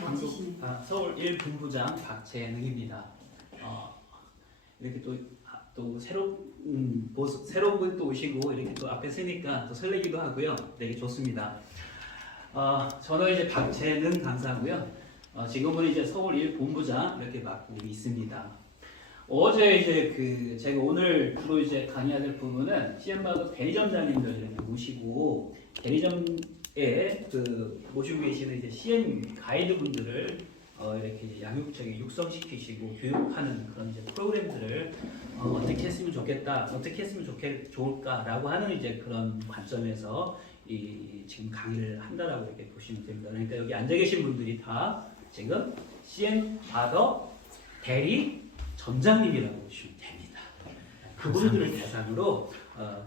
반갑습니다. 서울 1본부장 박재능입니다. 이렇게 또 새로운 분 또 오시고 이렇게 또 앞에 서니까 또 설레기도 하고요. 되게 좋습니다. 저는 이제 박재능 강사고요. 지금은 이제 서울 1본부장 이렇게 맡고 있습니다. 어제 이제 제가 오늘 주로 이제 강의해야 될 부분은 CM바도 대리점장님들 이렇게 모시고 대리점에 모시고 계시는 이제 CM 가이드분들을 이렇게 이제 육성시키시고 교육하는 그런 이제 프로그램들을 어떻게 했으면 좋겠다, 어떻게 했으면 좋을까라고 하는 이제 그런 관점에서 지금 강의를 한다라고 이렇게 보시면 됩니다. 그러니까 여기 앉아 계신 분들이 다 지금 CM바더 대리 점장님이라고 보시면 됩니다. 그분들을 대상으로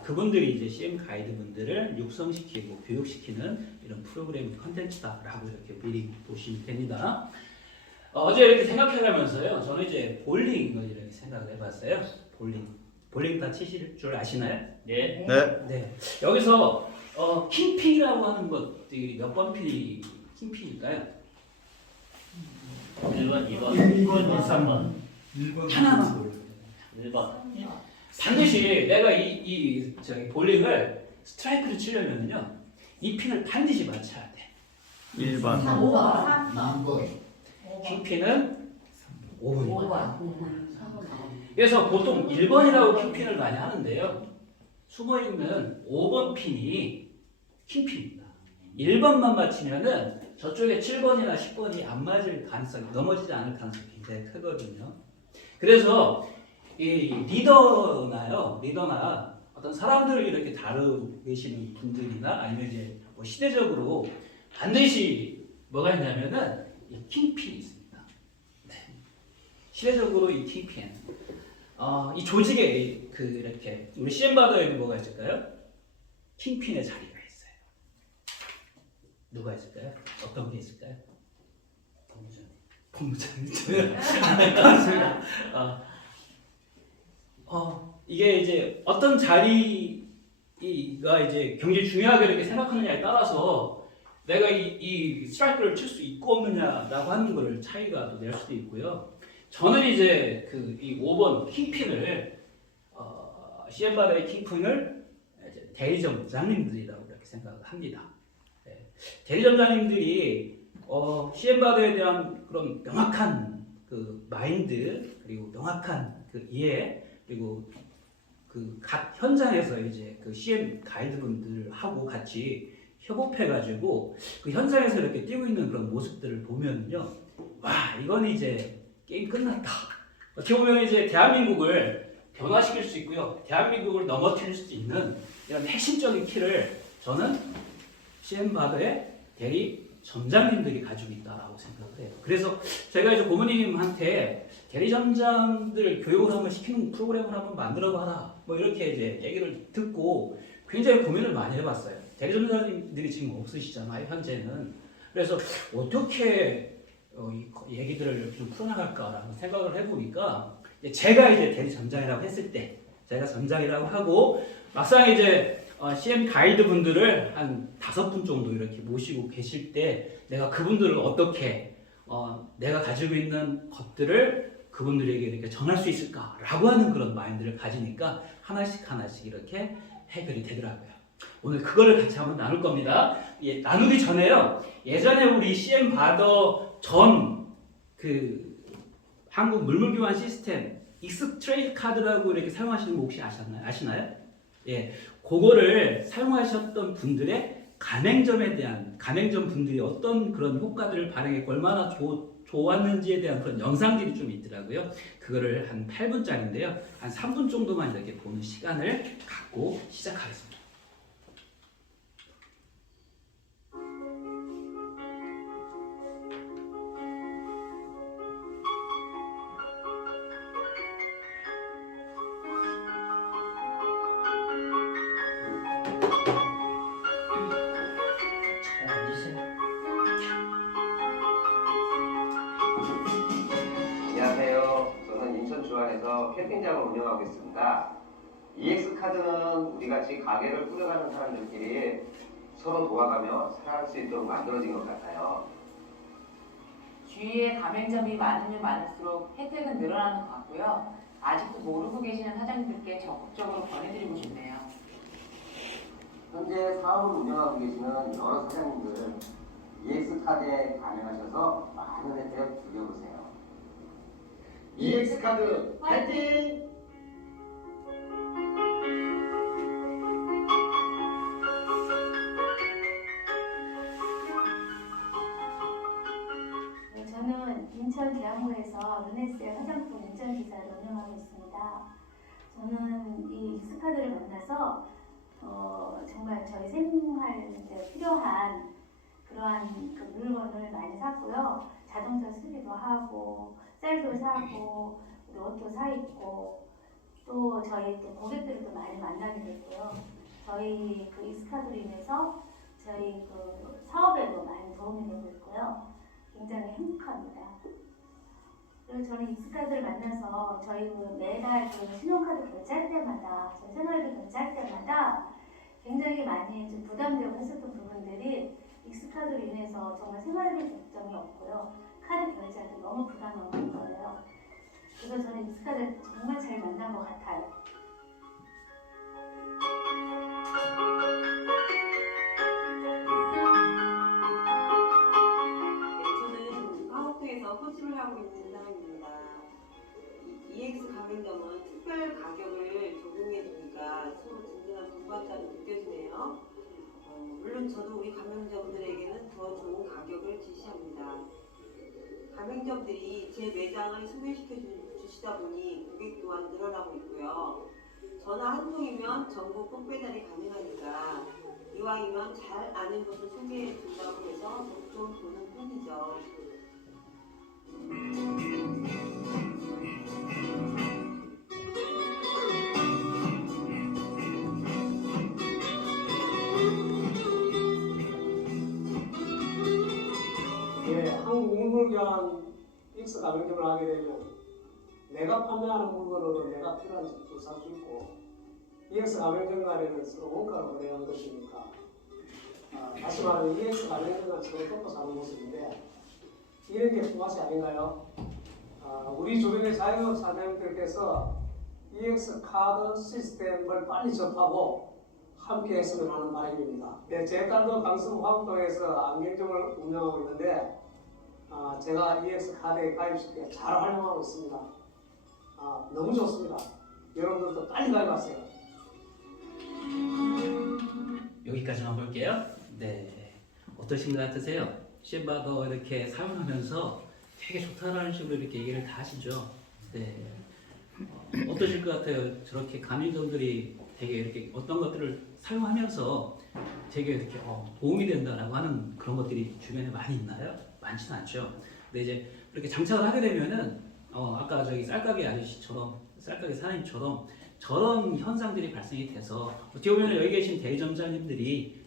그분들이 이제 CM 가이드분들을 육성시키고 교육시키는 이런 프로그램 컨텐츠다라고 이렇게 미리 보시면 됩니다. 어제 이렇게 생각해가면서요, 저는 이제 볼링을 이렇게 생각을 해봤어요. 볼링 다 치실 줄 아시나요? 네. 네. 여기서 킹핀이라고 하는 것들이 몇 번 킹핀일까요? 1번, 2번, 1번, 3번. 1번 하나만 고르면 1번. 반드시 내가 저기 볼링을 스트라이크를 치려면요, 이 핀을 반드시 맞춰야 돼. 1번 3번. 킹핀은 5번입니다. 그래서 보통 1번이라고 킹핀을 많이 하는데요, 숨어있는 5번 핀이 킹핀입니다. 1번만 맞히면은 저쪽에 7번이나 10번이 안 맞을 가능성이, 넘어지지 않을 가능성이 굉장히 크거든요. 그래서 이 리더나 어떤 사람들을 이렇게 다루고 계시는 분들이나 아니면 이제 뭐 시대적으로 반드시 뭐가 있냐면은 이 킹핀이 있습니다. 네. 시대적으로 이 킹핀, 이 조직에 이렇게 우리 CM바더에는 뭐가 있을까요? 킹핀의 자리가 있어요. 누가 있을까요? 어떤 게 있을까요? 본부장님. 이게 이제 어떤 자리가 이제 굉장히 중요하게 이렇게 생각하느냐에 따라서 내가 이 스트라이크를 칠 수 있고 없느냐라고 하는 걸 차이가 또 낼 수도 있고요. 저는 이제 이 5번 킹핀을 CM바더의 킹핀을 대리점장님들이라고 이렇게 생각을 합니다. 네. 대리점장님들이 CM바더에 대한 그런 명확한 그 마인드, 그리고 명확한 그 이해, 그리고 각 현장에서 이제 CM 가이드분들하고 같이 협업해가지고 그 현장에서 이렇게 뛰고 있는 그런 모습들을 보면요, 와, 이건 이제 게임 끝났다. 어떻게 보면 이제 대한민국을 변화시킬 수 있고요, 대한민국을 넘어뜨릴 수 있는 이런 핵심적인 키를 저는 CM바더의 대리 점장님들이 가지고 있다라고 생각을 해요. 그래서 제가 이제 고모님한테 대리점장들 교육을 한번 시키는 프로그램을 한번 만들어봐라, 뭐 이렇게 이제 얘기를 듣고 굉장히 고민을 많이 해봤어요. 대리점장님들이 지금 없으시잖아요, 현재는. 그래서 어떻게 이 얘기들을 좀 풀어나갈까라는 생각을 해보니까, 제가 이제 대리점장이라고 했을 때, 제가 점장이라고 하고 막상 이제 CM 가이드 분들을 한 5분 정도 이렇게 모시고 계실 때 내가 그분들을 어떻게 내가 가지고 있는 것들을 그분들에게 이렇게 전할 수 있을까라고 하는 그런 마인드를 가지니까 하나씩 이렇게 해결이 되더라고요. 오늘 그거를 같이 한번 나눌 겁니다. 나누기 전에요, 예전에 우리 CM바더 전 한국 물물교환 시스템 익스트레이트 카드라고 이렇게 사용하시는 거 혹시 아시나요? 예, 그거를 사용하셨던 분들의 가맹점 분들이 어떤 그런 효과들을 발행했고 얼마나 좋았는지에 대한 그런 영상들이 좀 있더라고요. 그거를 한 8분짜리인데요, 한 3분 정도만 이렇게 보는 시간을 갖고 시작하겠습니다. 안녕하세요. 저는 인천 주안에서 캠핑장을 운영하고 있습니다. EX카드는 우리같이 가게를 꾸려가는 사람들끼리 서로 도와가며 살아갈 수 있도록 만들어진 것 같아요. 주위에 가맹점이 많으면 많을수록 혜택은 늘어나는 것 같고요. 아직도 모르고 계시는 사장님들께 적극적으로 권해드리고 싶네요. 현재 사업을 운영하고 계시는 여러 사장님들 EX카드에 가맹하셔서 많은 혜택 누려보세요. EX카드 파이팅! 네, 저는 인천 계양구에서 르네스의 화장품 운전기사를 운영하고 있습니다. 저는 이 익스카드를 만나서 정말 저희 생활에 필요한 그러한 그 물건을 많이 샀고요. 자동차 수리도 하고 쌀도 사고 옷도 사 입고 또 저희 또 고객들도 많이 만나게 됐고요. 저희 그 익스카드로 인해서 저희 그 사업에도 많이 도움이 되고 있고요. 굉장히 행복합니다. 그리고 저는 익스카드를 만나서 저희 그 매달 그 신용카드 결제할 때마다 저희 생활비 결제할 때마다 굉장히 많이 좀 부담되고 했었던 부분들이 익스카드로 인해서 정말 생활비 걱정이 없고요. 카드 결제할 때 너무 부담 없는 거예요. 그래서 저는 익스카드를 정말 잘 만난 것 같아요. 저는 화호트에서 코치를 하고 있는 사람입니다. EX 가맹점은 특별 가격을 적용해 주니까 서로 든든한 동반자로 느껴지네요. 물론 저도 우리 가맹점들에게는 더 좋은 가격을 제시합니다. 가맹점들이 제 매장을 소개시켜 주시다 보니 고객 또한 늘어나고 있고요. 전화 한 통이면 전국 꽃배달이 가능하니까 이왕이면 잘 아는 것을 소개해 준다고 해서 좀 보는 편이죠. 예, 한국인물교환 익스 가맹점을 하게 되면 내가 판매하는 물건으로 내가 필요한 제품을 살 수 있고 EX 가맹점 간에는 서로 원가를 거래하는 것이니까 다시 말하면 EX 가맹점과 서로 덮고 사는 모습인데 이런 게 부맛이 아닌가요? 우리 주변의 자영업 사장님들께서 EX 카드 시스템을 빨리 접하고 함께 했으면 하는 바람입니다. 네, 제 딸도 강서 화곡동에서 안경점을 운영하고 있는데 제가 EX 카드에 가입시켜 잘 활용하고 있습니다. 너무 좋습니다. 여러분들도 빨리 가입하세요. 여기까지만 볼게요. 네, 어떠신 것 같으세요? 시엠바더 이렇게 사용하면서 되게 좋다라는 식으로 이렇게 얘기를 다 하시죠. 네, 어떠실 것 같아요? 저렇게 가맹점들이 되게 이렇게 어떤 것들을 사용하면서 되게 이렇게 도움이 된다라고 하는 그런 것들이 주변에 많이 있나요? 많지는 않죠. 근데 이제 이렇게 장착을 하게 되면은 아까 저기 쌀가게 아저씨처럼 쌀가게 사장님처럼 저런 현상들이 발생이 돼서 어떻게 보면 여기 계신 대리점장님들이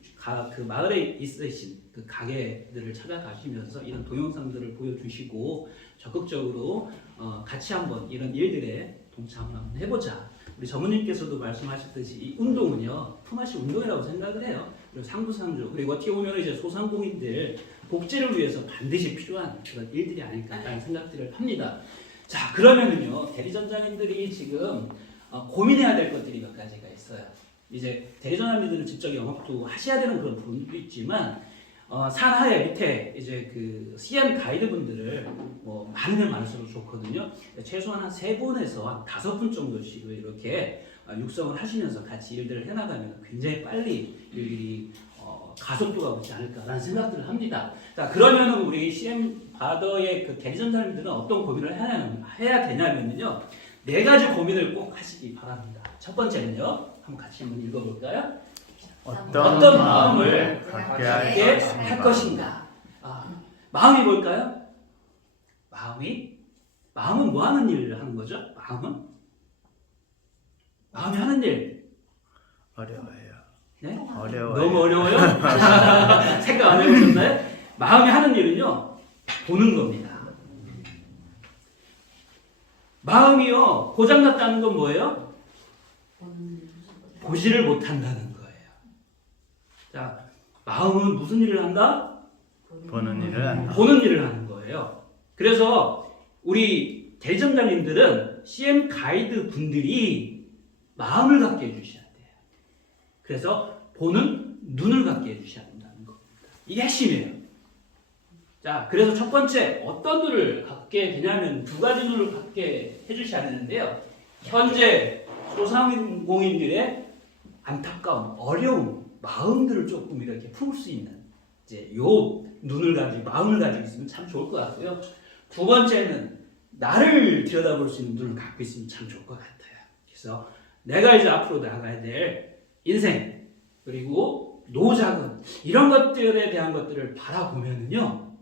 그 마을에 있으신 그 가게들을 찾아가시면서 이런 동영상들을 보여주시고 적극적으로 같이 한번 이런 일들에 동참을 한번 해보자. 우리 전무님께서도 말씀하셨듯이 이 운동은요 품앗이 운동이라고 생각을 해요. 그리고 상부상조 그리고 어떻게 보면 이제 소상공인들 복지를 위해서 반드시 필요한 그런 일들이 아닐까라는 생각들을 합니다. 자 그러면은요 대리점장님들이 지금 고민해야 될 것들이 몇 가지가 있어요. 이제 대리점장님들은 직접 영업도 하셔야 되는 그런 부분도 있지만 산하에 밑에 이제 그 CM 가이드분들을 뭐 많으면 많을수록 좋거든요. 최소한 한 3분에서 한 5분 정도씩 이렇게 육성을 하시면서 같이 일들을 해나가면 굉장히 빨리 일들이 가속도가 오지 않을까라는 생각들을 합니다. 자 그러면 우리 CM 바더의 그 대리점장님들은 어떤 고민을 해야 되냐면요 4가지 고민을 꼭 하시기 바랍니다. 첫 번째는요 한번 같이 한번 읽어볼까요? 어떤 마음을 갖게 할 것인가? 마음이 뭘까요? 마음은 뭐 하는 일을 하는 거죠? 마음이 하는 일. 어려워요. 네? 어려워요. 너무 어려워요? 생각 안 해보셨나요? 마음이 하는 일은요, 보는 겁니다. 마음이요, 고장났다는 건 뭐예요? 보지를 못한다는 거예요. 자, 마음은 무슨 일을 한다? 보는 일을 한다. 보는 일을 하는 거예요. 그래서 우리 대리점장님들은 CM 가이드 분들이 마음을 갖게 해주셔야 돼요. 그래서 보는 눈을 갖게 해주셔야 된다는 겁니다. 이게 핵심이에요. 자, 그래서 첫 번째 어떤 눈을 갖게 되냐면 두 가지 눈을 갖게 해주셔야 되는데요. 현재 소상공인들의 안타까운 어려운 마음들을 조금 이렇게 풀 수 있는 이제 요 눈을 가지고 마음을 가지고 있으면 참 좋을 것 같고요. 두 번째는 나를 들여다볼 수 있는 눈을 갖고 있으면 참 좋을 것 같아요. 그래서 내가 이제 앞으로 나가야 될 인생 그리고 노작은 이런 것들에 대한 것들을 바라보면은요,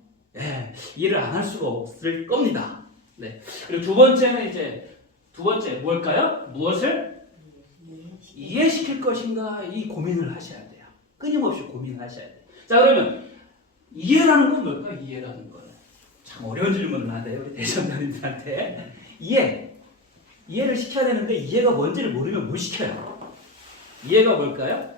일을 안 할 수가 없을 겁니다. 네. 그리고 두 번째는 이제 두 번째 뭘까요? 무엇을 이해시킬 것인가 이 고민을 하셔야 돼요. 끊임없이 고민하셔야 돼요. 자, 그러면 이해라는 건 뭘까요? 이해라는 거는 참 어려운 질문을 하네요. 우리 대전장님들한테 이해를 시켜야 되는데 이해가 뭔지를 모르면 못 시켜요. 이해가 뭘까요?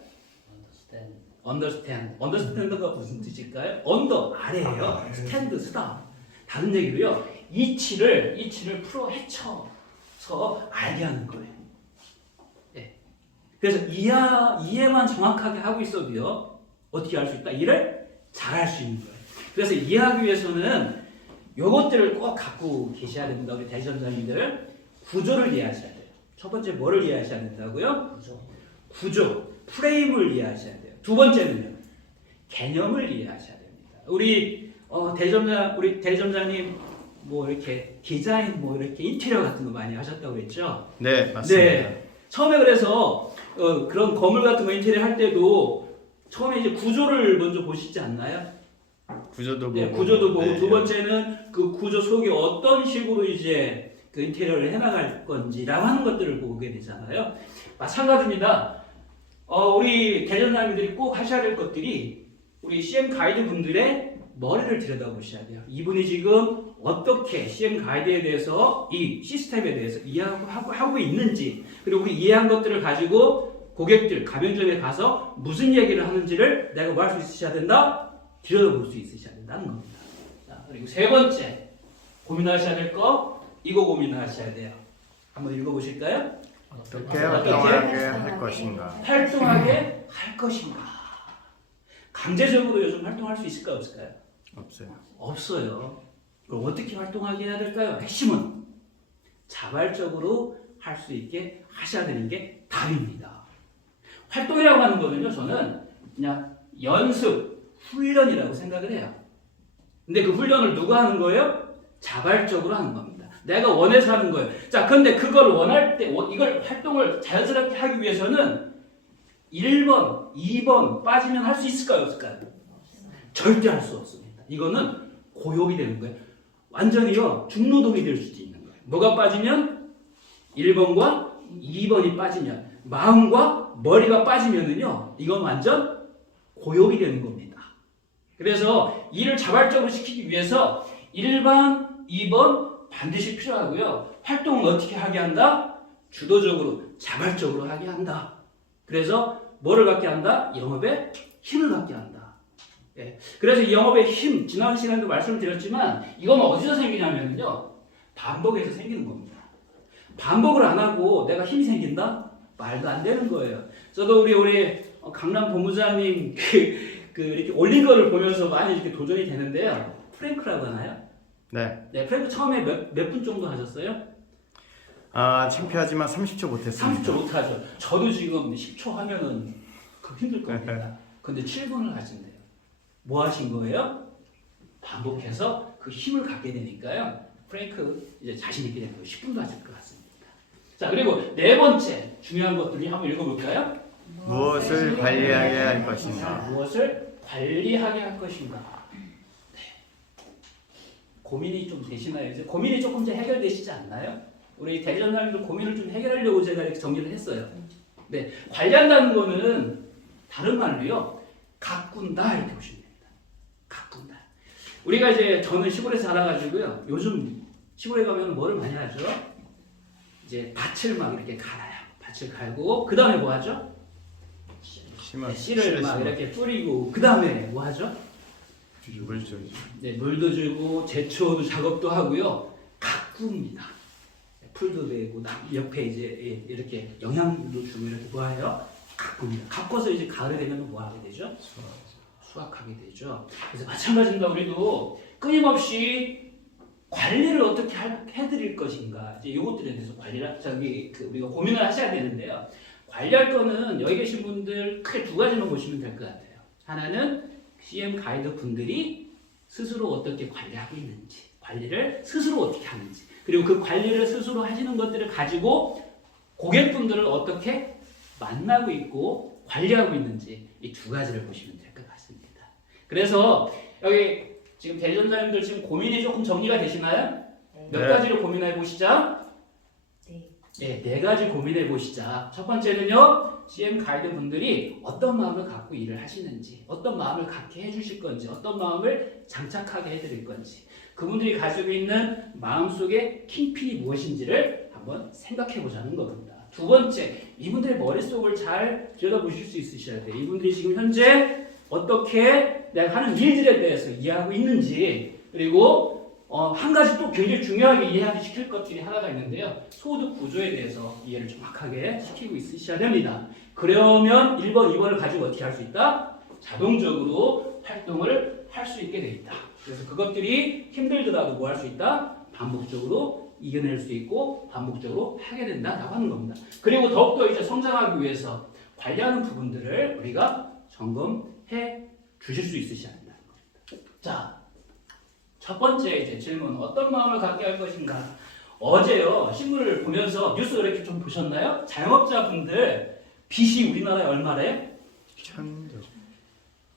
understand가 무슨 뜻일까요? under 아래예요. stand 쓰다. 다른 얘기로요. 이치를 풀어 헤쳐서 알게 하는 거예요. 네. 그래서 이해만 정확하게 하고 있어도요. 어떻게 할 수 있다? 일을 잘할 수 있는 거예요. 그래서 이해하기 위해서는 요것들을 꼭 갖고 계셔야 됩니다. 우리 대전장님들 구조를 이해하셔야 돼요. 첫 번째 뭐를 이해하셔야 된다고요? 구조, 프레임을 이해하셔야 돼요. 두 번째는요, 개념을 이해하셔야 됩니다. 우리 대점장님 뭐 이렇게 디자인 뭐 이렇게 인테리어 같은 거 많이 하셨다고 그랬죠? 네, 맞습니다. 네. 처음에 그래서 그런 건물 같은 거 인테리어 할 때도 처음에 이제 구조를 먼저 보시지 않나요? 구조도 보고. 네, 구조도 보고 네. 두 번째는 그 구조 속에 어떤 식으로 이제 그 인테리어를 해나갈 건지라고 하는 것들을 보게 되잖아요. 마찬가지입니다. 우리 대전장님들이 꼭 하셔야 될 것들이 우리 CM 가이드 분들의 머리를 들여다보셔야 돼요. 이분이 지금 어떻게 CM 가이드에 대해서 이 시스템에 대해서 이해하고 있는지, 그리고 그 이해한 것들을 가지고 고객들, 가맹점에 가서 무슨 얘기를 하는지를 내가 뭐 할 수 있으셔야 된다? 들여다볼 수 있으셔야 된다는 겁니다. 자, 그리고 세 번째 고민하셔야 될 거, 이거 고민하셔야 돼요. 한번 읽어보실까요? 어떻게 활동하게 할 것인가. 활동하게 할 것인가. 강제적으로 요즘 활동할 수 있을까요? 없을까요? 없어요. 없어요. 그럼 어떻게 활동하게 해야 될까요? 핵심은 자발적으로 할 수 있게 하셔야 되는 게 답입니다. 활동이라고 하는 거는요, 저는 그냥 연습, 훈련이라고 생각을 해요. 근데 그 훈련을 누가 하는 거예요? 자발적으로 하는 겁니다. 내가 원해서 하는 거예요. 자, 근데 그걸 원할 때, 이걸 활동을 자연스럽게 하기 위해서는 1번, 2번 빠지면 할 수 있을까요? 없을까요? 절대 할 수 없습니다. 이거는 고욕이 되는 거예요. 완전히요, 중노동이 될 수도 있는 거예요. 뭐가 빠지면? 1번과 2번이 빠지면, 마음과 머리가 빠지면은요, 이건 완전 고욕이 되는 겁니다. 그래서 일을 자발적으로 시키기 위해서 1번, 2번 반드시 필요하고요. 활동은 어떻게 하게 한다? 주도적으로, 자발적으로 하게 한다. 그래서 뭐를 갖게 한다? 영업에 힘을 갖게 한다. 예. 그래서 이 영업의 힘, 지난 시간에도 말씀을 드렸지만 이건 어디서 생기냐면요. 반복해서 생기는 겁니다. 반복을 안 하고 내가 힘이 생긴다? 말도 안 되는 거예요. 저도 우리 강남 본부장님 이렇게 올린 거를 보면서 많이 이렇게 도전이 되는데요. 프랭크라고 하나요? 네. 프랭크 처음에 몇 분 정도 하셨어요? 창피하지만 30초 못했습니다. 30초 못 하죠. 저도 지금 10초 하면은 그 힘들 겁니다. 근데 7분을 하신대요. 뭐 하신 거예요? 반복해서 그 힘을 갖게 되니까요. 프랭크 이제 자신 있게 되는 거예요. 10분도 하실 것 같습니다. 자, 그리고 네 번째 중요한 것들이 한번 읽어볼까요? 무엇을 관리하게 할 것인가. 무엇을 관리하게 할 것인가. 네. 고민이 좀 되시나요? 이제 고민이 조금 이제 해결되시지 않나요? 우리 대전장님도 고민을 좀 해결하려고 제가 이렇게 정리를 했어요. 네, 관리한다는 거는 다른 말로요, 가꾼다 이렇게 보시면 됩니다. 가꾼다. 우리가 이제 저는 시골에서 살아가지고요, 요즘 시골에 가면 뭐를 많이 하죠? 이제 밭을 막 이렇게 갈아요. 밭을 갈고 그 다음에 뭐 하죠? 씨를 막 이렇게 뿌리고 그 다음에 뭐 하죠? 물 줘야죠. 네, 물도 주고 제초 작업도 하고요. 가꾸입니다. 풀도 되고 옆에 이제 이렇게 영양도 주고 이렇게 뭐 해요? 가꾸입니다. 가꿔서 이제 가을이 되면 뭐 하게 되죠? 수확하게 되죠. 그래서 마찬가지입니다. 우리도 끊임없이 관리를 어떻게 해드릴 것인가 이제 이것들에 대해서 관리를 우리가 고민을 하셔야 되는데요. 관리할 거는 여기 계신 분들 크게 두 가지만 보시면 될 것 같아요. 하나는 CM 가이드 분들이 스스로 어떻게 관리하고 있는지, 관리를 스스로 어떻게 하는지, 그리고 그 관리를 스스로 하시는 것들을 가지고 고객분들을 어떻게 만나고 있고 관리하고 있는지 이 두 가지를 보시면 될 것 같습니다. 그래서 여기 지금 대리점장님들 지금 고민이 조금 정리가 되시나요? 몇 네. 가지를 고민해 보시자. 네 가지 고민해 보시자. 첫 번째는요, CM 가이드 분들이 어떤 마음을 갖고 일을 하시는지, 어떤 마음을 갖게 해주실 건지, 어떤 마음을 장착하게 해드릴 건지, 그분들이 가지고 있는 마음속의 킹필이 무엇인지를 한번 생각해 보자는 겁니다. 두 번째, 이분들의 머릿속을 잘 들여다보실 수 있으셔야 돼요. 이분들이 지금 현재 어떻게 내가 하는 일들에 대해서 이해하고 있는지, 그리고 한 가지 또 굉장히 중요하게 이해하게 시킬 것들이 하나가 있는데요. 소득 구조에 대해서 이해를 정확하게 시키고 있으셔야 됩니다. 그러면 1번, 2번을 가지고 어떻게 할 수 있다? 자동적으로 활동을 할 수 있게 돼 있다. 그래서 그것들이 힘들더라도 뭐 할 수 있다? 반복적으로 이겨낼 수 있고 반복적으로 하게 된다라고 하는 겁니다. 그리고 더욱더 이제 성장하기 위해서 관리하는 부분들을 우리가 점검해 주실 수 있으셔야 한다는 겁니다. 자, 첫 번째 이제 질문, 어떤 마음을 갖게 할 것인가? 어제요 신문을 보면서 뉴스 이렇게 좀 보셨나요? 자영업자분들 빚이 우리나라에 얼마래?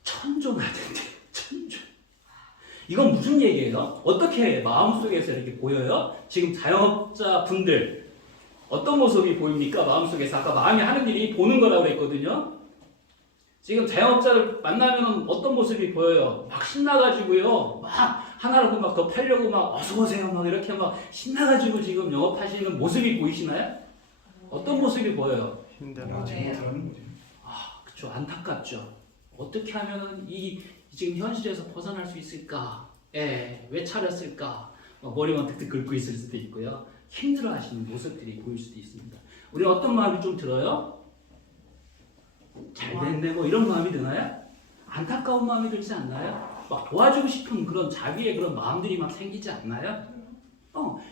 천조나 된대. 천조. 이건 무슨 얘기예요? 어떻게 마음속에서 이렇게 보여요? 지금 자영업자분들 어떤 모습이 보입니까? 마음속에서 아까 마음이 하는 일이 보는 거라고 그랬거든요. 지금 자영업자를 만나면 어떤 모습이 보여요? 막 신나가지고요. 막 하나라도 막 더 팔려고 막 어서오세요 막 이렇게 막 신나가지고 지금 영업하시는 모습이 보이시나요? 어떤 모습이 보여요? 힘들어. 그쵸. 안타깝죠. 어떻게 하면 이 지금 현실에서 벗어날 수 있을까? 왜 차렸을까? 머리만 득득 긁고 있을 수도 있고요. 힘들어하시는 모습들이 보일 수도 있습니다. 우리는 어떤 마음이 좀 들어요? 잘 됐네 뭐 이런 마음이 드나요? 안타까운 마음이 들지 않나요? 막 도와주고 싶은 그런 자기의 그런 마음들이 막 생기지 않나요?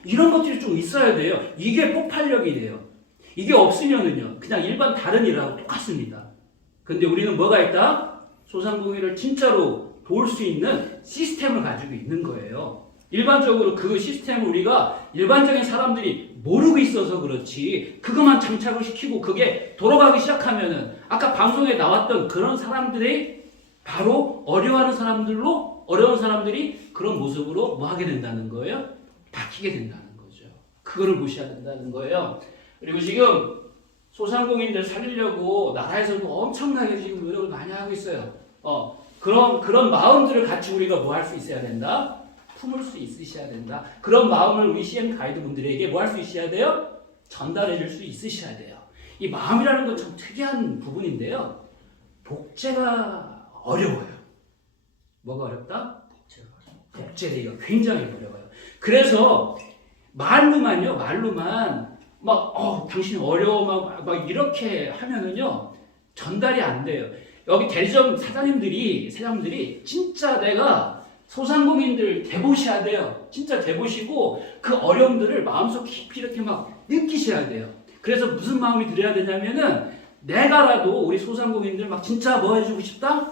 이런 것들이 좀 있어야 돼요. 이게 폭발력이 돼요. 이게 없으면은요 그냥 일반 다른 일하고 똑같습니다. 근데 우리는 뭐가 있다? 소상공인을 진짜로 도울 수 있는 시스템을 가지고 있는 거예요. 일반적으로 그 시스템을 우리가 일반적인 사람들이 모르고 있어서 그렇지 그것만 장착을 시키고 그게 돌아가기 시작하면은 아까 방송에 나왔던 그런 사람들이 바로 어려운 사람들이 그런 모습으로 뭐 하게 된다는 거예요? 바뀌게 된다는 거죠. 그거를 무시해야 된다는 거예요. 그리고 지금 소상공인들 살리려고 나라에서도 엄청나게 지금 노력을 많이 하고 있어요. 그런 마음들을 같이 우리가 뭐 할 수 있어야 된다? 품을 수 있으셔야 된다. 그런 마음을 우리 CM 가이드 분들에게 뭐 할 수 있어야 돼요? 전달해 줄 수 있으셔야 돼요. 이 마음이라는 건 참 특이한 부분인데요. 복제가 어려워요. 뭐가 어렵다? 복제되기가 굉장히 어려워요. 그래서 말로만 막 당신 어려워 막 이렇게 하면은요 전달이 안 돼요. 여기 대리점 사장님들이 진짜 내가 소상공인들 대보셔야 돼요. 진짜 대보시고 그 어려움들을 마음속 깊이 이렇게 막 느끼셔야 돼요. 그래서 무슨 마음이 들어야 되냐면은 내가라도 우리 소상공인들 막 진짜 뭐 해주고 싶다?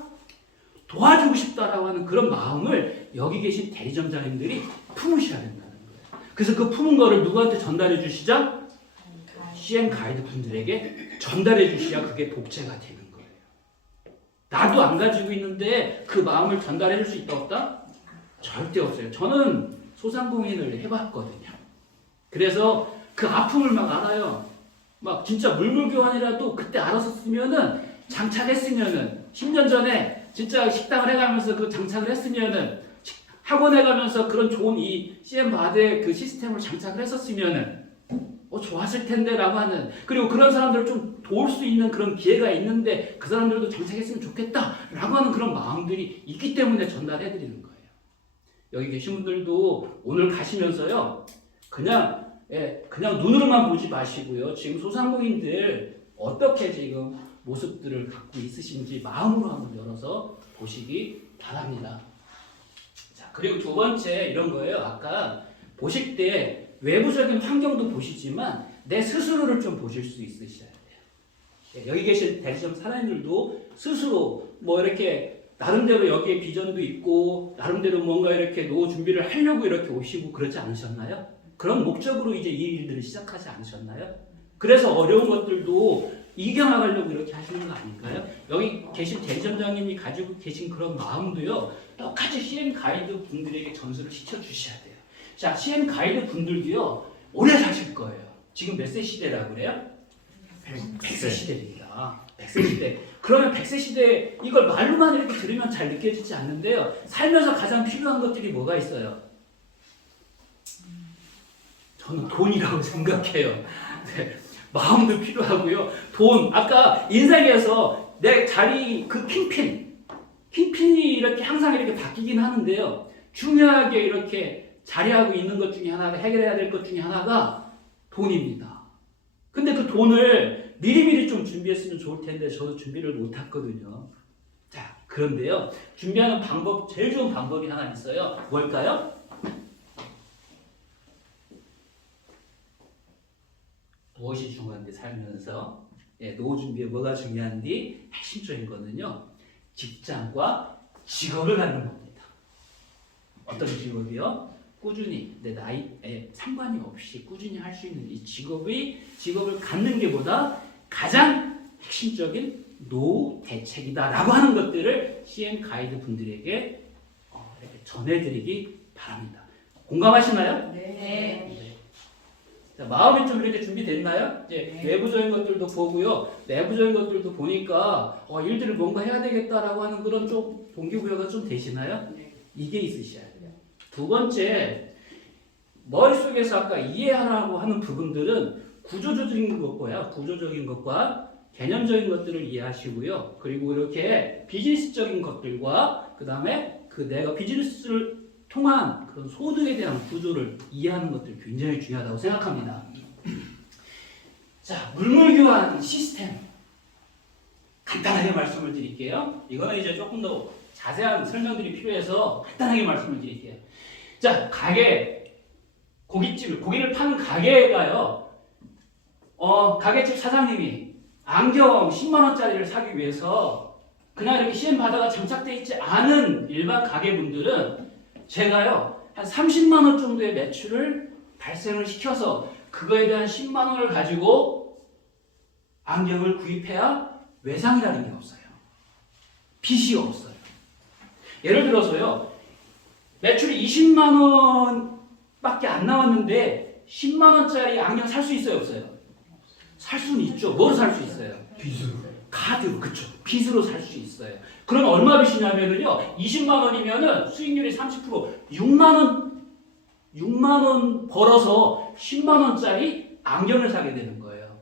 도와주고 싶다라고 하는 그런 마음을 여기 계신 대리점장님들이 품으셔야 된다는 거예요. 그래서 그 품은 거를 누구한테 전달해 주시자? CM 가이드 분들에게 전달해 주셔야 그게 복제가 되는 거예요. 나도 안 가지고 있는데 그 마음을 전달해 줄 수 있다 없다? 절대 없어요. 저는 소상공인을 해봤거든요. 그래서 그 아픔을 막 알아요. 막 진짜 물물교환이라도 그때 알았었으면은 장착했으면은 10년 전에 진짜 식당을 해가면서 그 장착을 했으면은 학원에 가면서 그런 좋은 이 CM 바드의 그 시스템을 장착을 했었으면은 좋았을 텐데라고 하는, 그리고 그런 사람들을 좀 도울 수 있는 그런 기회가 있는데 그 사람들도 정착했으면 좋겠다라고 하는 그런 마음들이 있기 때문에 전달해 드리는 거예요. 여기 계신 분들도 오늘 가시면서요, 그냥 눈으로만 보지 마시고요, 지금 소상공인들 어떻게 지금 모습들을 갖고 있으신지 마음으로 한번 열어서 보시기 바랍니다. 자, 그리고 두 번째 이런 거예요. 아까 보실 때 외부적인 환경도 보시지만 내 스스로를 좀 보실 수 있으셔야 돼요. 여기 계신 대리점 사장님들도 스스로 뭐 이렇게 나름대로 여기에 비전도 있고 나름대로 뭔가 이렇게 노후 준비를 하려고 이렇게 오시고 그러지 않으셨나요? 그런 목적으로 이제 이 일들을 시작하지 않으셨나요? 그래서 어려운 것들도 이겨나가려고 이렇게 하시는 거 아닐까요? 여기 계신 대리점장님이 가지고 계신 그런 마음도요, 똑같이 CM 가이드 분들에게 전수를 시켜주셔야 돼요. 자, CM 가이드 분들도요, 오래 사실 거예요. 지금 몇 세 시대라고 그래요? 100세 시대입니다. 100세 시대. 그러면 100세 시대, 이걸 말로만 이렇게 들으면 잘 느껴지지 않는데요. 살면서 가장 필요한 것들이 뭐가 있어요? 저는 돈이라고 생각해요. 네. 마음도 필요하고요. 돈, 아까 인생에서 내 자리, 그 킹핀이 이렇게 항상 이렇게 바뀌긴 하는데요. 중요하게 이렇게 자리하고 있는 것 중에 하나가, 해결해야 될 것 중에 하나가 돈입니다. 근데 그 돈을 미리미리 좀 준비했으면 좋을 텐데 저도 준비를 못했거든요. 자, 그런데요, 준비하는 방법, 제일 좋은 방법이 하나 있어요. 뭘까요? 무엇이 중요한데 살면서, 노후 준비에 뭐가 중요한지 핵심적인 거는요, 직장과 직업을 갖는 겁니다. 어떤 직업이요? 꾸준히 내 나이에 상관이 없이 꾸준히 할 수 있는 이 직업을 갖는 게 보다 가장 핵심적인 노후 대책이다라고 하는 것들을 CM 가이드 분들에게 이렇게 전해드리기 바랍니다. 공감하시나요? 네. 자, 마음이 좀 이렇게 준비됐나요? 이제 외부적인 것들도 보고요, 내부적인 것들도 보니까 일들을 뭔가 해야 되겠다라고 하는 그런 좀 동기부여가 좀 되시나요? 네. 이게 있으셔야 돼요. 두 번째, 머릿속에서 아까 이해하라고 하는 부분들은 구조적인 것과 개념적인 것들을 이해하시고요. 그리고 이렇게 비즈니스적인 것들과 그 다음에 내가 비즈니스를 통한 그런 소득에 대한 구조를 이해하는 것들이 굉장히 중요하다고 생각합니다. 자, 물물교환 시스템 간단하게 말씀을 드릴게요. 이거는 이제 조금 더 자세한 설명들이 필요해서 간단하게 말씀을 드릴게요. 자, 고기를 파는 가게가요, 가게집 사장님이 안경 10만원짜리를 사기 위해서 그냥 이렇게 CM 바다가 장착되어 있지 않은 일반 가게분들은 제가요, 한 30만원 정도의 매출을 발생을 시켜서 그거에 대한 10만원을 가지고 안경을 구입해야 외상이라는 게 없어요. 빚이 없어요. 예를 들어서요, 매출이 20만원 밖에 안 나왔는데 10만원짜리 안경 살 수 있어요, 없어요? 살 수는 있죠. 뭐로 살 수 있어요? 빚으로. 카드로, 그쵸. 빚으로 살 수 있어요. 그럼 얼마 빚이냐면요, 20만원이면은 수익률이 30%, 6만원 벌어서 10만원짜리 안경을 사게 되는 거예요.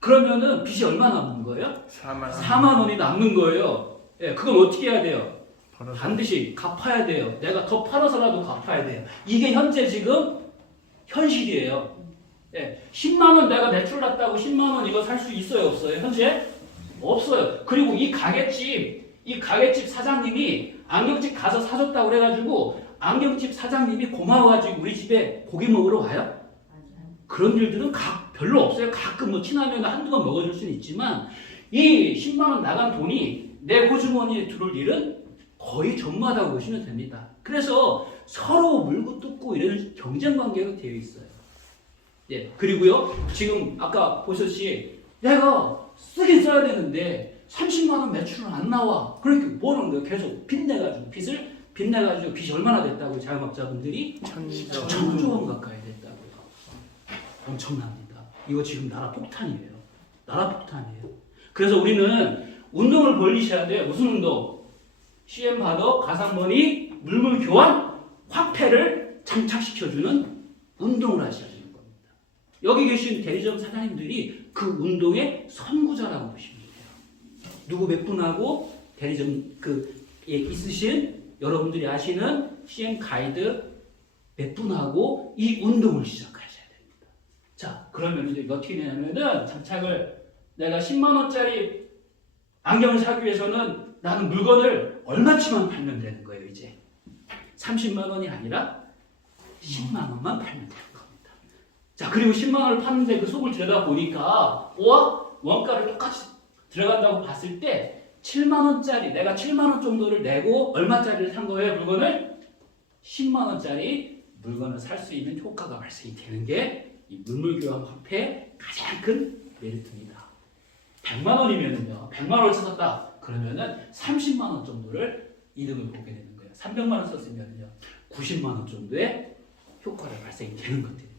그러면은 빚이 얼마 남는 거예요? 4만원이 남는 거예요. 그건 어떻게 해야 돼요? 반드시 갚아야 돼요. 내가 더 팔아서라도 갚아야 돼요. 이게 현재 지금 현실이에요. 10만원 내가 매출 났다고 10만원 이거 살 수 있어요, 없어요? 현재? 없어요. 그리고 이 가게집 사장님이 안경집 가서 사줬다고 그래가지고 안경집 사장님이 고마워가지고 우리 집에 고기 먹으러 와요? 그런 일들은 별로 없어요. 가끔 뭐 친하면 한두 번 먹어줄 수는 있지만 이 10만원 나간 돈이 내 호주머니에 들어올 일은 거의 전무하다고 보시면 됩니다. 그래서 서로 물고 뜯고 이런 경쟁 관계로 되어 있어요. 그리고요, 지금 아까 보셨지, 내가 쓰긴 써야 되는데 30만원 매출은 안 나와. 그렇게 뭐는 거예요? 계속 빚내가지고 빚이 얼마나 됐다고 자영업자분들이? 1,000조 원 가까이 됐다고요. 엄청납니다. 이거 지금 나라 폭탄이에요. 그래서 우리는 운동을 벌리셔야 돼요. 무슨 운동? CM 바더, 가상머니, 물물교환, 화폐를 장착시켜주는 운동을 하셔야 되는 겁니다. 여기 계신 대리점 사장님들이 그 운동의 선구자라고 보시면 돼요. 누구 몇 분하고 대리점 있으신 여러분들이 아시는 CM 가이드 몇 분하고 이 운동을 시작하셔야 됩니다. 자, 그러면 이제 어떻게 되냐면은 장착을 내가 10만 원짜리 안경을 사기 위해서는 나는 물건을 얼마치만 팔면 되는 거예요, 이제. 30만 원이 아니라 10만 원만 팔면 되는 겁니다. 자, 그리고 10만 원을 파는데 그 속을 들여다보니까, 원가를 똑같이 들어간다고 봤을 때 7만 원짜리, 내가 7만 원 정도를 내고 얼마짜리를 산 거예요, 물건을? 10만 원짜리 물건을 살 수 있는 효과가 발생이 되는 게 이 물물교환 화폐의 가장 큰 메리트입니다. 100만 원이면은요, 100만 원을 썼다. 그러면은 30만 원 정도를 이득을 보게 되는 거예요. 300만 원 썼으면요, 90만 원 정도의 효과가 발생이 되는 것들입니다.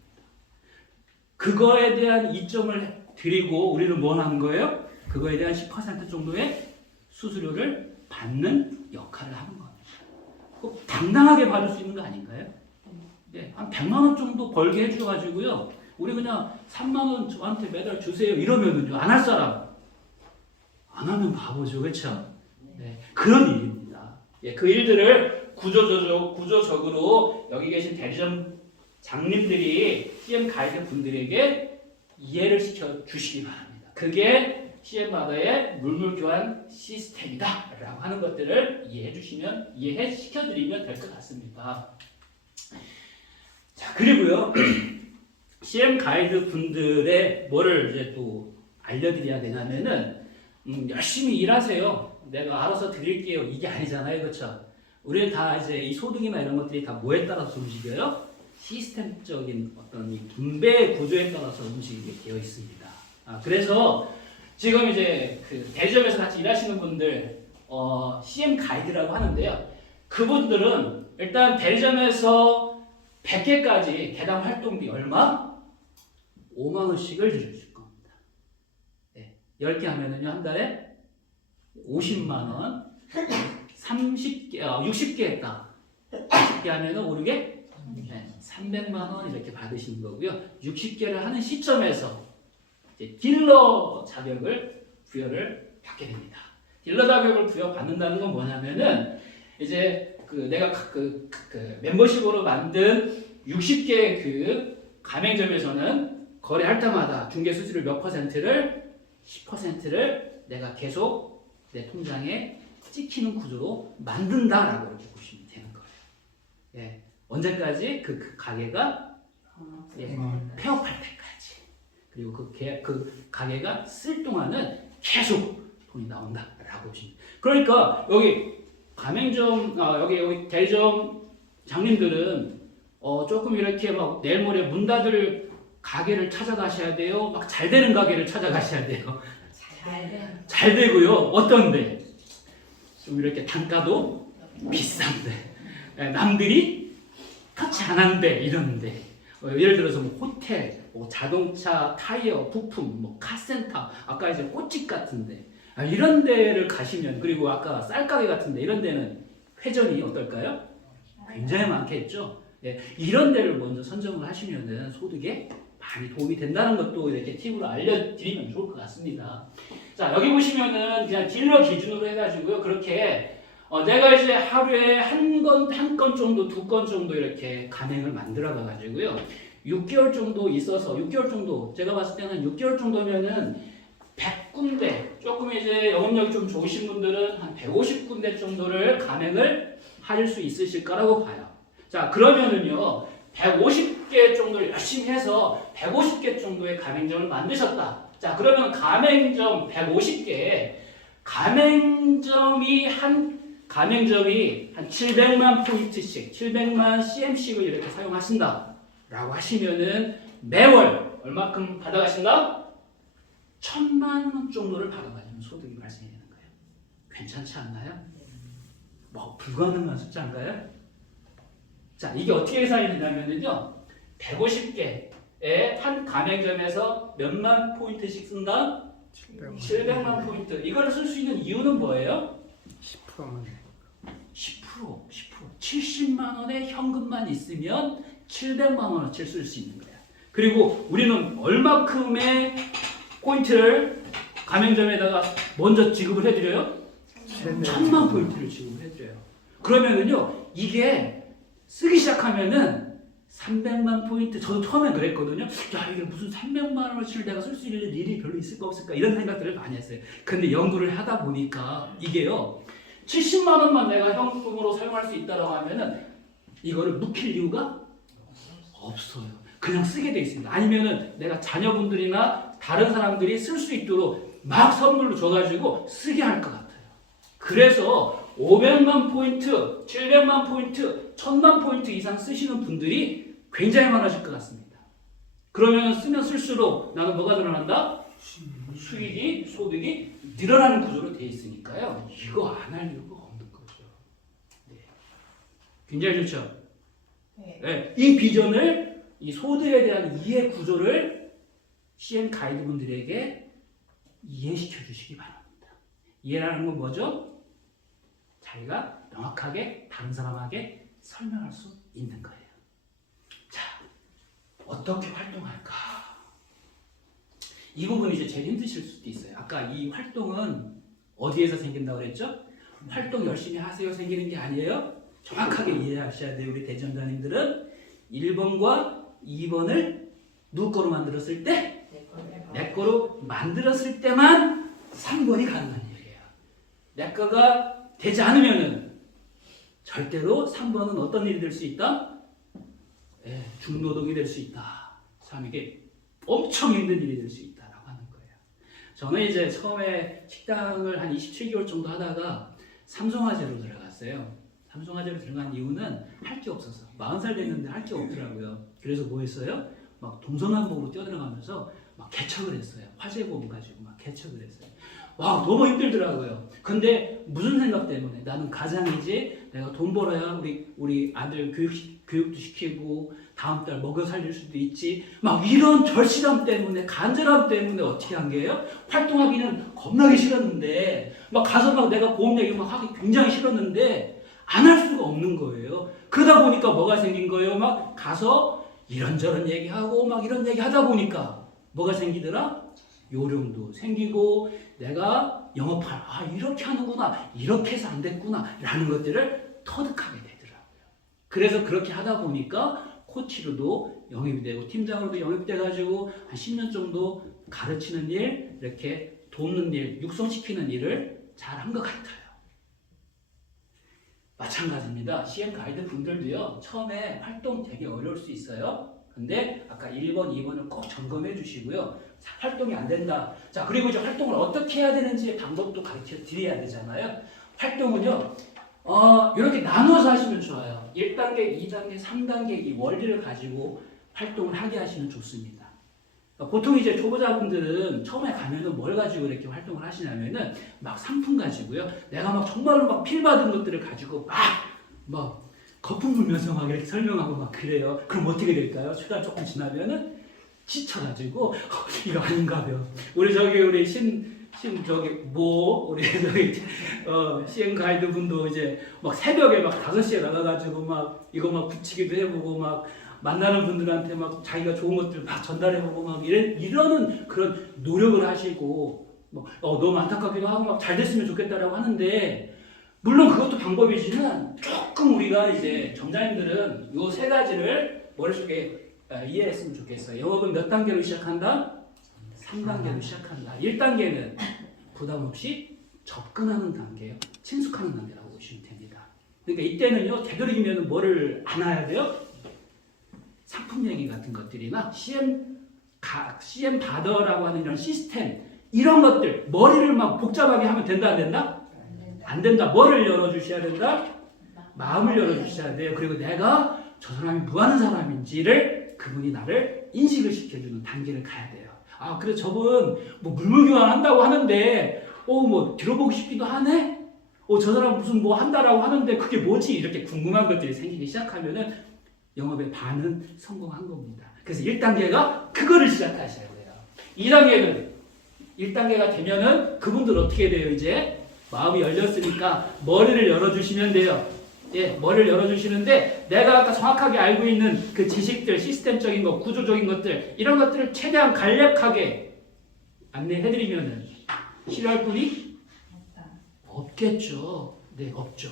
그거에 대한 이점을 드리고 우리는 뭐 하는 거예요? 그거에 대한 10% 정도의 수수료를 받는 역할을 하는 겁니다. 꼭 당당하게 받을 수 있는 거 아닌가요? 네, 한 100만 원 정도 벌게 해줘가지고요, 우리 그냥 3만 원 저한테 매달 주세요 이러면은요, 안 할 사람, 안 하면 바보죠, 그렇죠? 네, 그런 일입니다. 예, 그 일들을 구조적으로 여기 계신 대리점 장님들이 CM 가이드 분들에게 이해를 시켜 주시기 바랍니다. 그게 CM마다의 물물교환 시스템이다 라고 하는 것들을 이해해 시켜드리면 될 것 같습니다. 자, 그리고요, CM 가이드 분들의 뭐를 이제 또 알려드려야 되냐면은, 열심히 일하세요. 내가 알아서 드릴게요. 이게 아니잖아요. 그렇죠? 우리는 다 이제 이 소득이나 이런 것들이 다 뭐에 따라서 움직여요? 시스템적인 어떤 이 분배 구조에 따라서 움직이게 되어 있습니다. 그래서 지금 이제 그 대리점에서 같이 일하시는 분들, CM 가이드라고 하는데요. 그분들은 일단 대리점에서 100개까지 개당 활동비 얼마? 5만 원씩을 들여줄 겁니다. 네, 10개 하면은요, 한 달에 50만 원, 60개 했다. 60개 하면은 오르게 300만 원 이렇게 받으시는 거고요. 60개를 하는 시점에서 이제 딜러 자격을 부여를 받게 됩니다. 딜러 자격을 부여받는다는 건 뭐냐면은, 이제 내가 멤버십으로 만든 60개 그 가맹점에서는 거래할 때마다 중개 수수료 몇 퍼센트를, 10%를 내가 계속 내 통장에 찍히는 구조로 만든다라고 이렇게 보시면 되는 거예요. 예, 언제까지? 그 가게가 폐업할 때까지. 그리고 그 가게가 쓸 동안은 계속 돈이 나온다라고 보시면. 그러니까 여기 가맹점, 여기 대리점 장님들은 조금 이렇게 막 내일 모레 문 닫을 가게를 찾아가셔야 돼요. 막 잘 되는 가게를 찾아가셔야 돼요. 잘 되고요. 어떤데? 좀 이렇게 단가도 비싼데, 남들이 터치 안 한데 이러는데, 예를 들어서 뭐 호텔, 뭐 자동차, 타이어, 부품, 뭐 카센터, 아까 이제 꽃집 같은데, 이런 데를 가시면, 그리고 아까 쌀가게 같은데 이런 데는 회전이 어떨까요? 굉장히 많겠죠. 예, 이런 데를 먼저 선정을 하시면은 소득에 많이 도움이 된다는 것도 이렇게 팁으로 알려드리면 좋을 것 같습니다. 자, 여기 보시면은 그냥 딜러 기준으로 해가지고요, 그렇게 내가 이제 하루에 한 건 정도, 2건 정도 이렇게 가맹을 만들어가지고요, 6개월 정도 있어서, 6개월 정도, 제가 봤을 때는 6개월 정도면은 100군데, 조금 이제 영업력이 좀 좋으신 분들은 한 150군데 정도를 가맹을 하실 수 있으실 거라고 봐요. 자, 그러면은요, 150개 정도를 열심히 해서 150개 정도의 가맹점을 만드셨다. 자, 그러면 가맹점 150개, 가맹점이 한 700만 포인트씩, 700만 CM씩을 이렇게 사용하신다 라고 하시면은 매월 얼마큼 받아가신다? 1,000만 원 정도를 받아가시면 소득이 발생이 되는 거예요. 괜찮지 않나요? 뭐 불가능한 숫자인가요? 자, 이게 어떻게 계산이 되냐면요, 150개의 한 가맹점에서 몇만 포인트씩 쓴다? 700만 포인트. 이걸 쓸 수 있는 이유는 뭐예요? 10%만. 10%. 70만 원의 현금만 있으면 700만 원어치를 쓸 수 있는 거야. 그리고 우리는 얼마큼의 포인트를 가맹점에다가 먼저 지급을 해드려요? 1000만 포인트를 지급을 해드려요. 그러면은요, 이게 쓰기 시작하면은 300만 포인트, 저도 처음엔 그랬거든요. 야, 이게 무슨 300만 원어치를 내가 쓸 수 있는 일이 별로 있을까 없을까 이런 생각들을 많이 했어요. 근데 연구를 하다 보니까 이게요, 70만 원만 내가 현금으로 사용할 수 있다고 하면은 이거를 묵힐 이유가 없어요. 그냥 쓰게 돼 있습니다. 아니면은 내가 자녀분들이나 다른 사람들이 쓸 수 있도록 막 선물로 줘가지고 쓰게 할 것 같아요. 그래서 500만 포인트, 700만 포인트, 1000만 포인트 이상 쓰시는 분들이 굉장히 많아질 것 같습니다. 그러면 쓰면 쓸수록 나는 뭐가 늘어난다? 수익이, 소득이 늘어나는 구조로 되어 있으니까요. 이거 안 할 이유가 없는 거죠. 네. 굉장히 좋죠? 네. 이 비전을, 이 소득에 대한 이해 구조를 CM 가이드분들에게 이해시켜 주시기 바랍니다. 이해라는 건 뭐죠? 자기가 명확하게 다른 사람에게 설명할 수 있는 거예요. 자, 어떻게 활동할까? 이 부분이 이제 제일 힘드실 수도 있어요. 아까 이 활동은 어디에서 생긴다고 그랬죠? 활동 열심히 하세요 생기는 게 아니에요. 정확하게 이해하셔야 돼요. 우리 대전자님들은 1번과 2번을 누구 거로 만들었을 때? 내 거로 만들었을 때만 3번이 가능한 일이에요. 내 거가 되지 않으면은 절대로 3번은 어떤 일이 될 수 있다? 네, 중노동이 될 수 있다. 참 이게 엄청 힘든 일이 될 수 있다라고 하는 거예요. 저는 이제 처음에 식당을 한 27개월 정도 하다가 삼성화재로 들어갔어요. 삼성화재로 들어간 이유는 할 게 없어서 40살 됐는데 할 게 없더라고요. 그래서 뭐 했어요? 막 동서남북으로 뛰어들어가면서 막 개척을 했어요. 화재보험 가지고 막 개척을 했어요. 와, 너무 힘들더라고요. 근데 무슨 생각 때문에? 나는 가장이지, 내가 돈 벌어야 우리 아들 교육도 시키고 다음 달 먹여 살릴 수도 있지. 막 이런 절실함 때문에, 간절함 때문에 어떻게 한 게요? 활동하기는 겁나게 싫었는데, 막 가서 막 내가 보험 얘기 막 하기 굉장히 싫었는데 안 할 수가 없는 거예요. 그러다 보니까 뭐가 생긴 거예요? 막 가서 이런저런 얘기하고 막 이런 얘기 하다 보니까 뭐가 생기더라? 요령도 생기고 내가 영업할, 아 이렇게 하는구나, 이렇게 해서 안 됐구나 라는 것들을 터득하게 되더라고요. 그래서 그렇게 하다 보니까 코치로도 영입이 되고 팀장으로도 영입돼가지고 한 10년 정도 가르치는 일, 이렇게 돕는 일, 육성시키는 일을 잘 한 것 같아요. 마찬가지입니다. CM 가이드 분들도요, 처음에 활동 되게 어려울 수 있어요. 근데 아까 1번, 2번을 꼭 점검해 주시고요. 자, 활동이 안 된다. 자, 그리고 이제 활동을 어떻게 해야 되는지의 방법도 가르쳐 드려야 되잖아요. 활동은요, 이렇게 나눠서 하시면 좋아요. 1단계, 2단계, 3단계 이 원리를 가지고 활동을 하게 하시면 좋습니다. 보통 이제 초보자분들은 처음에 가면은 뭘 가지고 이렇게 활동을 하시냐면은 막 상품 가지고요. 내가 막 정말로 막 필받은 것들을 가지고 막 거품 물면서 막 이렇게 설명하고 막 그래요. 그럼 어떻게 될까요? 시간 조금 지나면은 지쳐가지고 이거 아닌가요? 우리 CM 가이드 분도 이제 막 새벽에 막 5시에 나가가지고 막 이거 막 붙이기도 해보고 막 만나는 분들한테 막 자기가 좋은 것들 막 전달해보고 막 이러는 그런 노력을 하시고 너무 안타깝기도 하고 막 잘 됐으면 좋겠다라고 하는데, 물론 그것도 방법이지만 조금 우리가 이제 점장님들은 요 3가지를 머릿속에 이해했으면 좋겠어요. 영업은 몇 단계로 시작한다? 3단계로 시작한다. 1단계는 부담 없이 접근하는 단계예요. 친숙하는 단계라고 보시면 됩니다. 그러니까 이때는요, 되도록이면 뭐를 안 해야 돼요? 상품 얘기 같은 것들이나 CM 바더라고 하는 이런 시스템, 이런 것들 머리를 막 복잡하게 하면 된다 안 된다? 안 된다. 뭐를 열어주셔야 된다? 마음을 열어주셔야 돼요. 그리고 내가 저 사람이 뭐 하는 사람인지를 그분이 나를 인식을 시켜주는 단계를 가야 돼요. 아, 그래 저분 뭐 물물교환 한다고 하는데 뭐 들어보고 싶기도 하네? 저 사람 무슨 뭐 한다라고 하는데 그게 뭐지? 이렇게 궁금한 것들이 생기기 시작하면은 영업의 반은 성공한 겁니다. 그래서 1단계가 그거를 시작하셔야 돼요. 2단계는 1단계가 되면은 그분들 어떻게 돼요? 이제 마음이 열렸으니까 머리를 열어주시면 돼요. 머리를 열어주시는데 내가 아까 정확하게 알고 있는 그 지식들, 시스템적인 것, 구조적인 것들 이런 것들을 최대한 간략하게 안내해드리면은 싫어할 분이 없겠죠. 네, 없죠.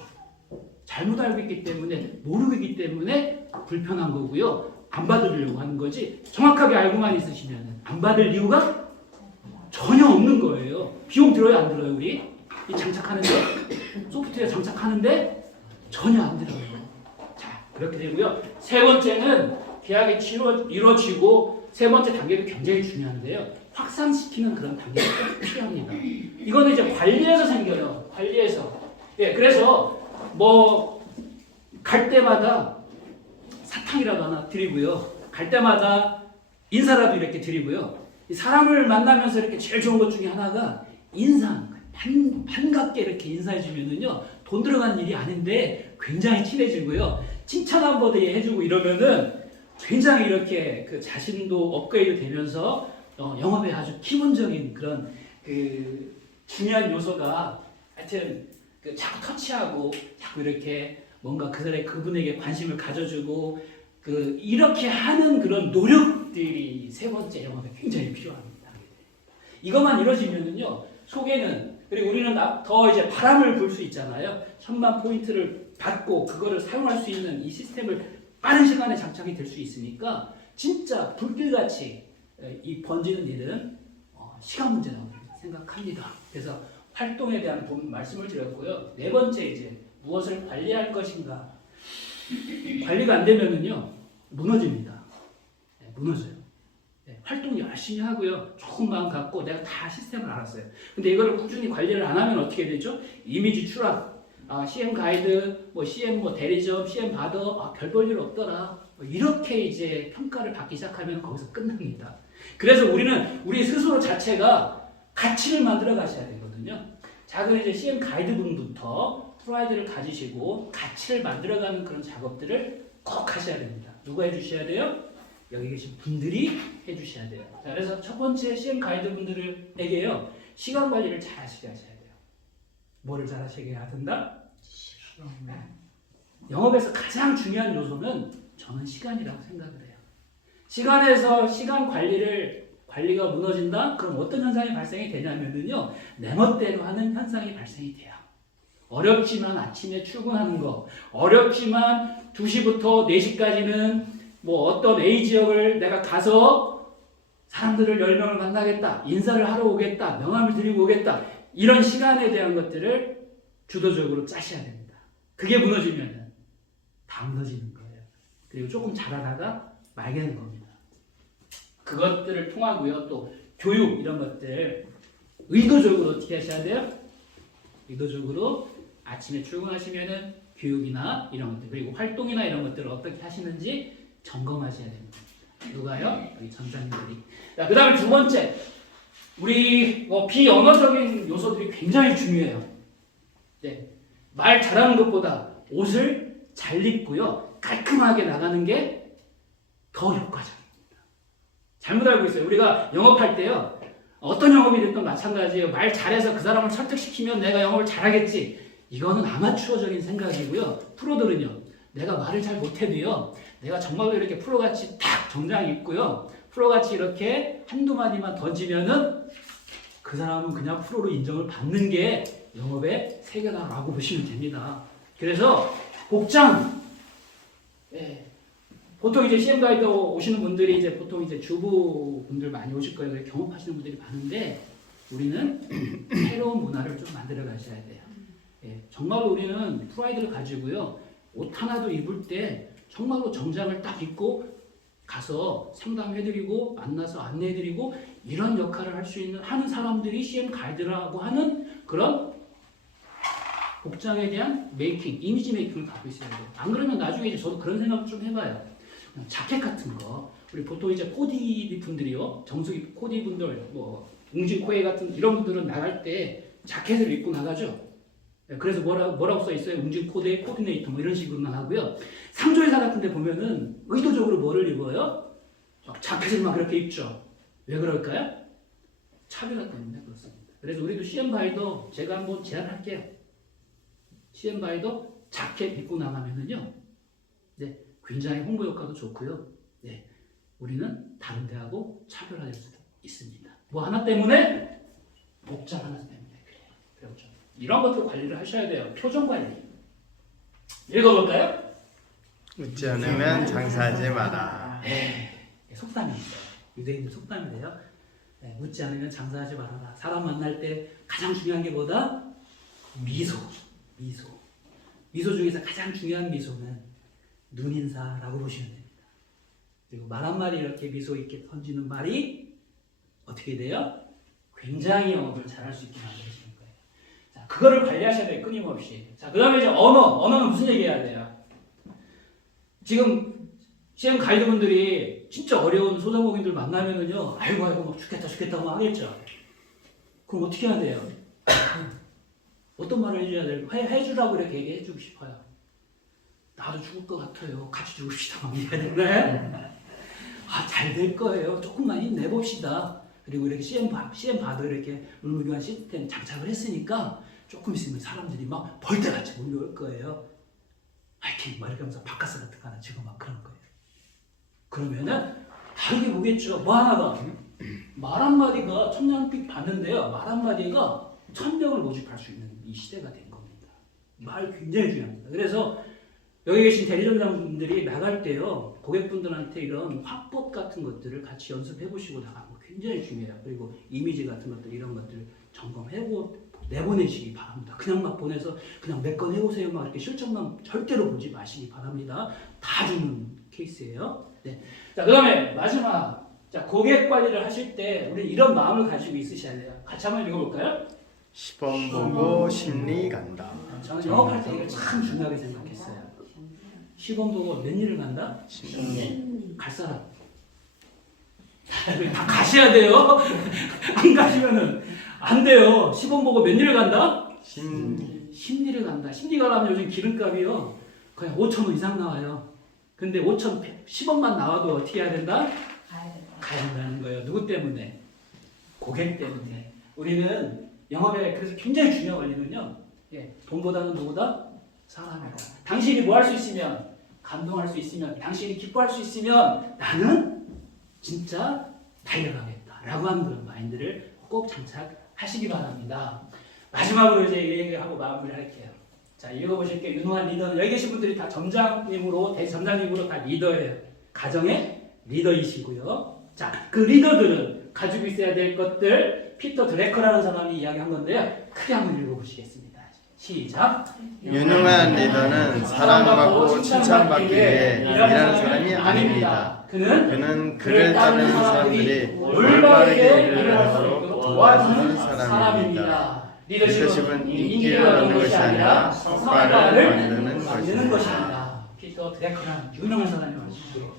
잘못 알고 있기 때문에 모르고 있기 때문에 불편한 거고요. 안 받으려고 하는 거지 정확하게 알고만 있으시면 안 받을 이유가 전혀 없는 거예요. 비용 들어요 안 들어요 우리? 이 장착하는데 소프트웨어 장착하는데 전혀 안 들어요. 자 그렇게 되고요. 세 번째는 계약이 이루어지고 세 번째 단계도 굉장히 중요한데요. 확산시키는 그런 단계가 꼭 필요합니다. 이거는 이제 관리에서 생겨요. 관리에서. 그래서 뭐 갈 때마다 사탕이라도 하나 드리고요. 갈 때마다 인사라도 이렇게 드리고요. 사람을 만나면서 이렇게 제일 좋은 것 중에 하나가 인상, 반갑게 이렇게 인사해 주면은요, 돈 들어가는 일이 아닌데 굉장히 친해지고요. 칭찬 한번 해주고 이러면은 굉장히 이렇게 그 자신도 업그레이드 되면서 영업에 아주 기본적인 그런 그 중요한 요소가 하여튼 그 자꾸 터치하고 자꾸 이렇게 뭔가 그분에게 관심을 가져주고 그 이렇게 하는 그런 노력들이 세 번째 영업에 굉장히 필요합니다. 이것만 이루어지면은요 속에는 그리고 우리는 더 이제 바람을 불 수 있잖아요. 1000만 포인트를 받고 그거를 사용할 수 있는 이 시스템을 빠른 시간에 장착이 될 수 있으니까 진짜 불길같이 이 번지는 일은 시간 문제라고 생각합니다. 그래서 활동에 대한 말씀을 드렸고요. 네 번째 이제 무엇을 관리할 것인가. 관리가 안 되면은요 무너집니다. 무너져요. 활동 열심히 하고요. 좋은 마음 갖고 내가 다 시스템을 알았어요. 근데 이거를 꾸준히 관리를 안 하면 어떻게 되죠? 이미지 추락, CM 가이드, CM 대리점, CM 받아, 별 볼 일 없더라. 이렇게 이제 평가를 받기 시작하면 거기서 끝납니다. 그래서 우리는 우리 스스로 자체가 가치를 만들어 가셔야 되거든요. 작은 이제 CM 가이드 분부터 프라이드를 가지시고 가치를 만들어가는 그런 작업들을 꼭 하셔야 됩니다. 누가 해주셔야 돼요? 여기 계신 분들이 해주셔야 돼요. 자, 그래서 첫 번째 CM 가이드 분들에게요 시간 관리를 잘 하셔야 돼요. 뭐를 잘 하셔야 된다? 영업에서 가장 중요한 요소는 저는 시간이라고 생각을 해요. 시간에서 시간 관리가 무너진다? 그럼 어떤 현상이 발생이 되냐면요 내 멋대로 하는 현상이 발생이 돼요. 어렵지만 아침에 출근하는 거, 어렵지만 2시부터 4시까지는 어떤 A 지역을 내가 가서 사람들을 10명을 만나겠다, 인사를 하러 오겠다, 명함을 드리고 오겠다, 이런 시간에 대한 것들을 주도적으로 짜셔야 됩니다. 그게 무너지면 다 무너지는 거예요. 그리고 조금 잘하다가 말게 되는 겁니다. 그것들을 통하고요. 또 교육 이런 것들 의도적으로 어떻게 하셔야 돼요? 의도적으로 아침에 출근하시면은 교육이나 이런 것들 그리고 활동이나 이런 것들을 어떻게 하시는지 점검하셔야 됩니다. 누가요? 우리 전사님들이. 자, 그 다음에 두 번째 우리 비언어적인 요소들이 굉장히 중요해요. 말 잘하는 것보다 옷을 잘 입고요 깔끔하게 나가는 게 더 효과적입니다. 잘못 알고 있어요. 우리가 영업할 때요 어떤 영업이 됐든 마찬가지예요. 말 잘해서 그 사람을 설득시키면 내가 영업을 잘하겠지. 이거는 아마추어적인 생각이고요. 프로들은요. 내가 말을 잘 못해도요. 내가 정말로 이렇게 프로같이 딱 정장 입고요. 프로같이 이렇게 한두 마디만 던지면은 그 사람은 그냥 프로로 인정을 받는 게 영업의 세계다라고 보시면 됩니다. 그래서 복장, 보통 이제 CM 가이드 오시는 분들이 이제 보통 이제 주부분들 많이 오실 거예요. 경험하시는 분들이 많은데 우리는 새로운 문화를 좀 만들어 가셔야 돼요. 정말로 우리는 프라이드를 가지고요. 옷 하나도 입을 때 정말로 정장을 딱 입고 가서 상담해드리고 만나서 안내해드리고 이런 역할을 할 수 있는 하는 사람들이 CM 가이드라고 하는 그런 복장에 대한 메이킹, 이미지 메이킹을 갖고 있어야 돼요. 안 그러면 나중에 이제 저도 그런 생각을 좀 해봐요. 자켓 같은 거 우리 보통 이제 코디 분들이요, 정수기 코디 분들, 웅진 코에 같은 이런 분들은 나갈 때 자켓을 입고 나가죠. 그래서 뭐라고 써 있어요? 웅진 코디의 코디네이터 이런 식으로만 하고요. 상조회사 같은 데 보면은 의도적으로 뭐를 입어요? 자켓을 막 그렇게 입죠. 왜 그럴까요? 차별화 때문에 그렇습니다. 그래서 우리도 CM 바이더 제가 한번 제안할게요. CM 바이더 자켓 입고 나가면은요, 네, 굉장히 홍보 효과도 좋고요. 네, 우리는 다른 데하고 차별화될 수도 있습니다. 뭐 하나 때문에? 복장 하나 때문에. 그렇죠. 이런 것도 관리를 하셔야 돼요. 표정 관리. 읽어볼까요? 웃지 않으면 장사하지 마라. 속담입니다. 유대인들 속담인데요. 네, 웃지 않으면 장사하지 말아라. 사람 만날 때 가장 중요한 게 뭐다? 미소. 미소 중에서 가장 중요한 미소는 눈인사라고 보시면 됩니다. 그리고 말 한마디 이렇게 미소 있게 던지는 말이 어떻게 돼요? 굉장히 영업을 잘할 수 있게 만들어지는 거예요. 자, 그거를 관리하셔야 돼요. 끊임없이. 자, 그 다음에 이제 언어는 무슨 얘기 해야 돼요? 지금 CM 가이드분들이 진짜 어려운 소상공인들 만나면은요, 아이고 막 죽겠다 막 하겠죠. 그럼 어떻게 해야 돼요? 어떤 말을 해줘야 돼요? 해주라고 이렇게 얘기해주고 싶어요. 나도 죽을 것 같아요. 같이 죽읍시다. 막 이래야 되나요? 잘 될 거예요. 조금만 힘내봅시다. 그리고 이렇게 CM 바드 이렇게 물무교환 시스템 장착을 했으니까 조금 있으면 사람들이 막 벌떼같이 몰려올 거예요. 화이팅! 막 이렇게 하면서 바카스 같은 거 하나 치고 막 그런 거예요. 그러면은 다르게 보겠죠. 뭐 하나가 말 한마디가 천냥빛 받는데요. 말 한마디가 1000명을 모집할 수 있는 이 시대가 된 겁니다. 말 굉장히 중요합니다. 그래서 여기 계신 대리점장분들이 나갈 때요, 고객분들한테 이런 화법 같은 것들을 같이 연습해 보시고 나가는 거 굉장히 중요해요. 그리고 이미지 같은 것들, 이런 것들 점검하고 내보내시기 바랍니다. 그냥 막 보내서 그냥 몇 건 해오세요 막 이렇게 실적만 절대로 보지 마시기 바랍니다. 다 주는 케이스예요. 네. 자, 그 다음에 마지막. 자, 고객 관리를 하실 때 우리 이런 마음을 가지고 있으셔야 돼요. 같이 한번 읽어볼까요? 시범 보고 심리 간다. 저는 영업할 때 이걸 참 중요하게 생각했어요. 시범 보고 몇 일을 간다? 갈 사람. 다 가셔야 돼요. 안 가시면은 안 돼요. 시범 보고 몇 일을 간다? 심리를 간다. 심리 가려면 요즘 기름값이요, 거의 5,000원 이상 나와요. 근데 10원만 나와도 어떻게 해야 된다? 가야 된다는 거예요. 누구 때문에? 고객 때문에. 우리는 영업에 그래서 굉장히 중요한 원리는요, 돈보다는 누구다? 사람이다. 당신이 뭐 할 수 있으면, 감동할 수 있으면, 당신이 기뻐할 수 있으면 나는 진짜 달려가겠다 라고 하는 그런 마인드를 꼭 장착하시기 바랍니다. 마지막으로 이제 이 얘기하고 마무리를 할게요. 자, 읽어보실게요. 유능한 리더는 여기 계신 분들이 다 점장님으로 다 리더예요. 가정의 리더이시고요. 자, 그 리더들은 가지고 있어야 될 것들, 피터 드래커라는 사람이 이야기한 건데요. 크게 한번 읽어보시겠습니다. 시작. 유능한 리더는 사랑받고 칭찬받기 위해 일하는 사람이 아닙니다. 그는 그를 따르는 사람들이 올바르게 일을 하도록 도와주는 사람입니다. 리더십은 인기를 얻는 것이 아니라 성과를 만드는 것입니다. 피터 드래커라는 유명한 사람이 말씀드렸죠.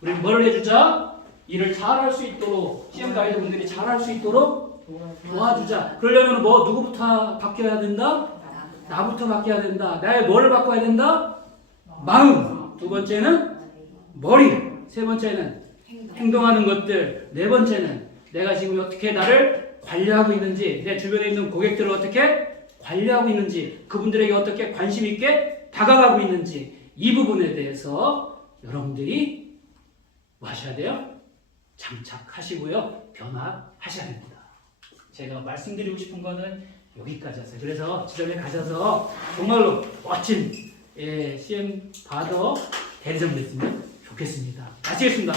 우리 뭘 해주자? 일을 잘할 수 있도록, CM 가이드 분들이 잘할 수 있도록 도와주자. 그러려면 뭐 누구부터 바뀌어야 된다? 나부터 바뀌어야 된다. 나의 뭐를 바꿔야 된다? 마음. 두 번째는 머리. 세 번째는 행동하는 것들. 네 번째는 내가 지금 어떻게 나를 관리하고 있는지, 내 주변에 있는 고객들을 어떻게 관리하고 있는지, 그분들에게 어떻게 관심 있게 다가가고 있는지, 이 부분에 대해서 여러분들이 뭐 하셔야 돼요? 장착하시고요. 변화하셔야 됩니다. 제가 말씀드리고 싶은 거는 여기까지였어요. 그래서 지점에 가셔서 정말로 멋진 CM 바더 대리점 됐으면 좋겠습니다. 마치겠습니다.